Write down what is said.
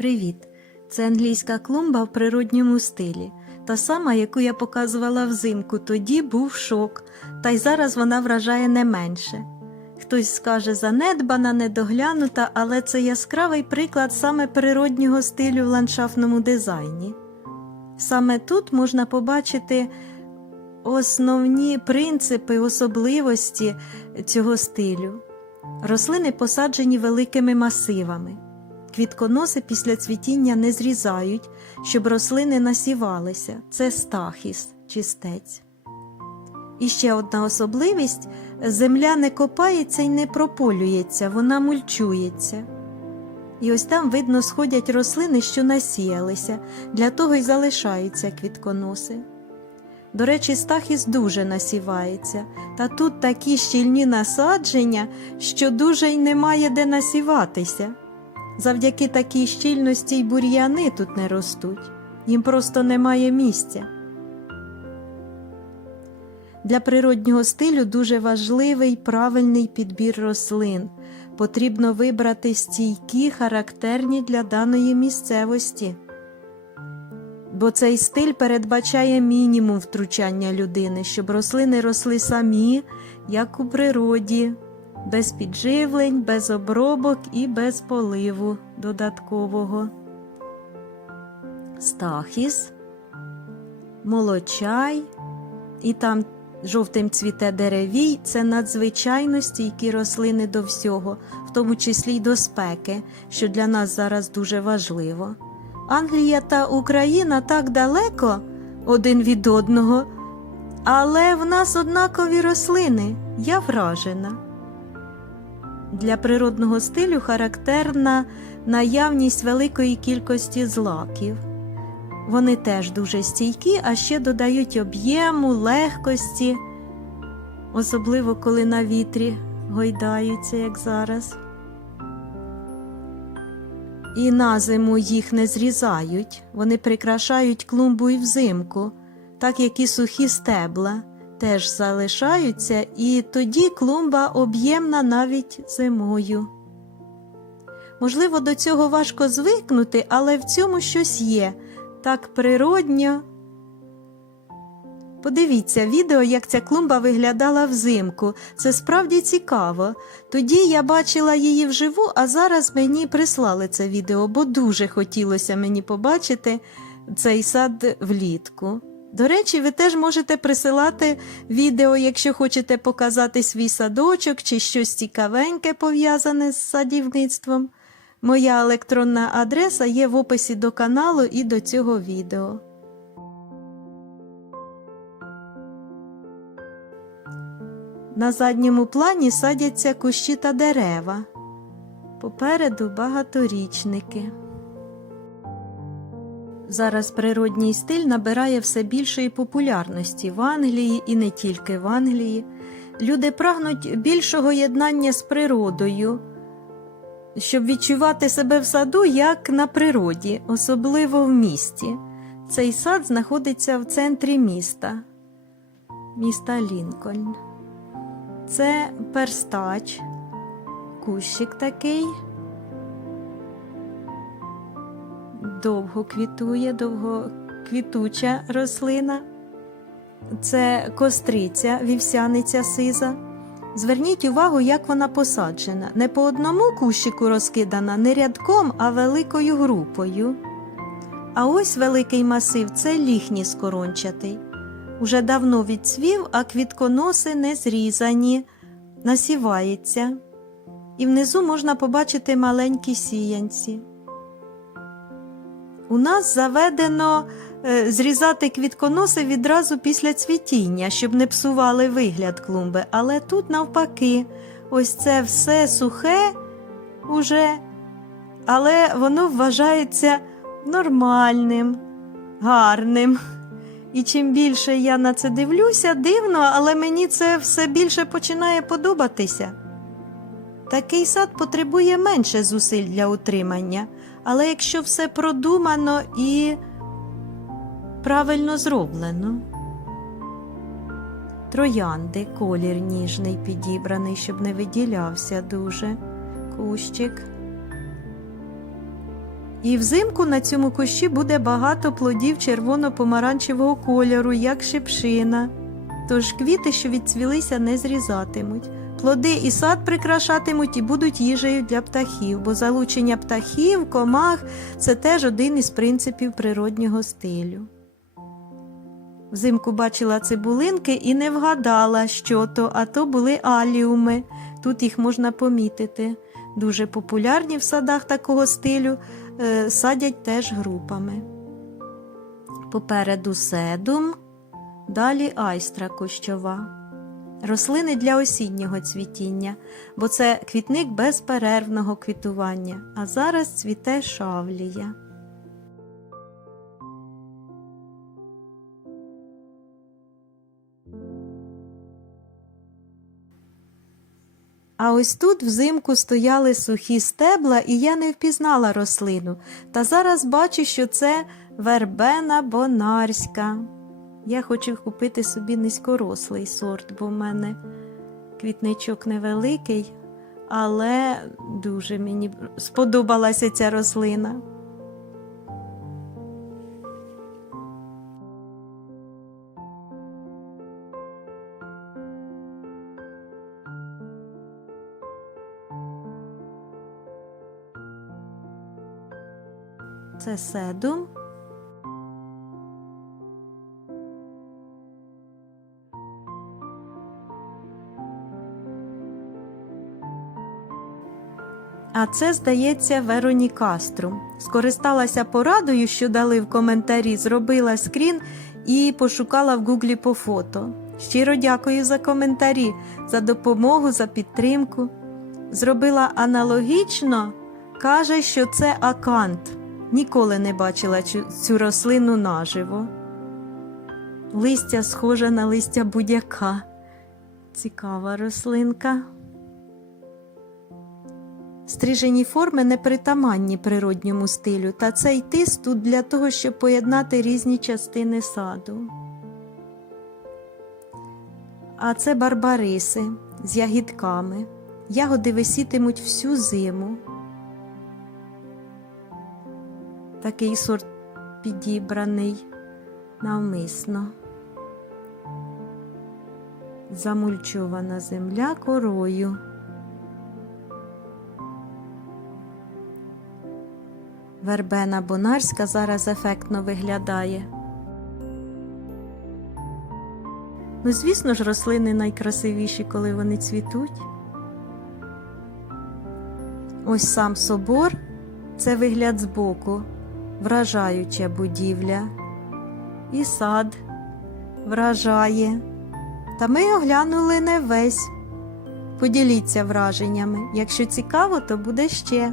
Привіт! Це англійська клумба в природньому стилі. Та сама, яку я показувала взимку, тоді був шок, та й зараз вона вражає не менше. Хтось скаже занедбана, недоглянута, але це яскравий приклад саме природнього стилю в ландшафтному дизайні. Саме тут можна побачити основні принципи, особливості цього стилю. Рослини посаджені великими масивами. Квітконоси після цвітіння не зрізають, щоб рослини насівалися. Це стахіс, чистець. І ще одна особливість земля не копається і не прополюється, вона мульчується. І ось там, видно, сходять рослини, що насіялися, для того й залишаються квітконоси. До речі, стахіс дуже насівається, та тут такі щільні насадження, що дуже й немає де насіватися. Завдяки такій щільності й бур'яни тут не ростуть, їм просто немає місця. Для природнього стилю дуже важливий правильний підбір рослин. Потрібно вибрати стійкі, характерні для даної місцевості. Бо цей стиль передбачає мінімум втручання людини, щоб рослини росли самі, як у природі, без підживлень, без обробок і без поливу додаткового. Стахіс, молочай і там жовтим цвіте деревій це надзвичайно стійкі рослини до всього, в тому числі й до спеки, що для нас зараз дуже важливо. Англія та Україна так далеко один від одного, але в нас однакові рослини. Я вражена. Для природного стилю характерна наявність великої кількості злаків. Вони теж дуже стійкі, а ще додають об'єму, легкості, особливо коли на вітрі гойдаються, як зараз. І на зиму їх не зрізають, вони прикрашають клумбу і взимку, так як і сухі стебла теж залишаються, і тоді клумба об'ємна навіть зимою. Можливо, до цього важко звикнути, але в цьому щось є так природньо. Подивіться відео, як ця клумба виглядала взимку. Це справді цікаво. Тоді я бачила її вживу, а зараз мені прислали це відео, бо дуже хотілося мені побачити цей сад влітку. До речі, ви теж можете присилати відео, якщо хочете показати свій садочок чи щось цікавеньке пов'язане з садівництвом. Моя електронна адреса є в описі до каналу і до цього відео. На задньому плані садяться кущі та дерева. Попереду багаторічники. Зараз природній стиль набирає все більшої популярності в Англії і не тільки в Англії. Люди прагнуть більшого єднання з природою, щоб відчувати себе в саду як на природі, особливо в місті. Цей сад знаходиться в центрі міста, міста Лінкольн. Це перстач, кущик такий. Довго квітує, довгоквітуча рослина. Це костриця, вівсяниця сиза. Зверніть увагу, як вона посаджена. Не по одному кущику розкидана, не рядком, а великою групою. А ось великий масив це ліхні скорончатий. Уже давно відцвів, а квітконоси не зрізані, насівається. І внизу можна побачити маленькі сіянці. У нас заведено е, зрізати квітконоси відразу після цвітіння, щоб не псували вигляд клумби. Але тут, навпаки, ось це все сухе уже, але воно вважається нормальним, гарним. І чим більше я на це дивлюся, дивно, але мені це все більше починає подобатися. Такий сад потребує менше зусиль для утримання. Але якщо все продумано і правильно зроблено. Троянди, колір ніжний підібраний, щоб не виділявся дуже кущик. І взимку на цьому кущі буде багато плодів червоно-помаранчевого кольору, як шипшина. Тож квіти, що відцвілися, не зрізатимуть. Плоди і сад прикрашатимуть і будуть їжею для птахів, бо залучення птахів, комах це теж один із принципів природнього стилю. Взимку бачила цибулинки і не вгадала, що то, а то були аліуми. Тут їх можна помітити. Дуже популярні в садах такого стилю, е, садять теж групами. Попереду седум, далі айстра кущова. Рослини для осіннього цвітіння, бо це квітник безперервного квітування, а зараз цвіте шавлія. А ось тут взимку стояли сухі стебла, і я не впізнала рослину. Та зараз бачу, що це вербена бонарська. Я хочу купити собі низькорослий сорт, бо в мене квітничок невеликий, але дуже мені сподобалася ця рослина. Це седум. А це, здається, Веронікаструм. Скористалася порадою, що дали в коментарі, зробила скрін і пошукала в гуглі по фото. Щиро дякую за коментарі, за допомогу, за підтримку. Зробила аналогічно, каже, що це акант. Ніколи не бачила цю рослину наживо. Листя схоже на листя будяка. Цікава рослинка. Стрижені форми непритаманні природньому стилю, та цей тис тут для того, щоб поєднати різні частини саду. А це барбариси з ягідками. Ягоди висітимуть всю зиму. Такий сорт підібраний навмисно. Замульчована земля корою. Вербена бонарська зараз ефектно виглядає. Ну, звісно ж, рослини найкрасивіші, коли вони цвітуть. Ось сам собор це вигляд збоку, вражаюча будівля. І сад вражає. Та ми оглянули не весь. Поділіться враженнями. Якщо цікаво, то буде ще.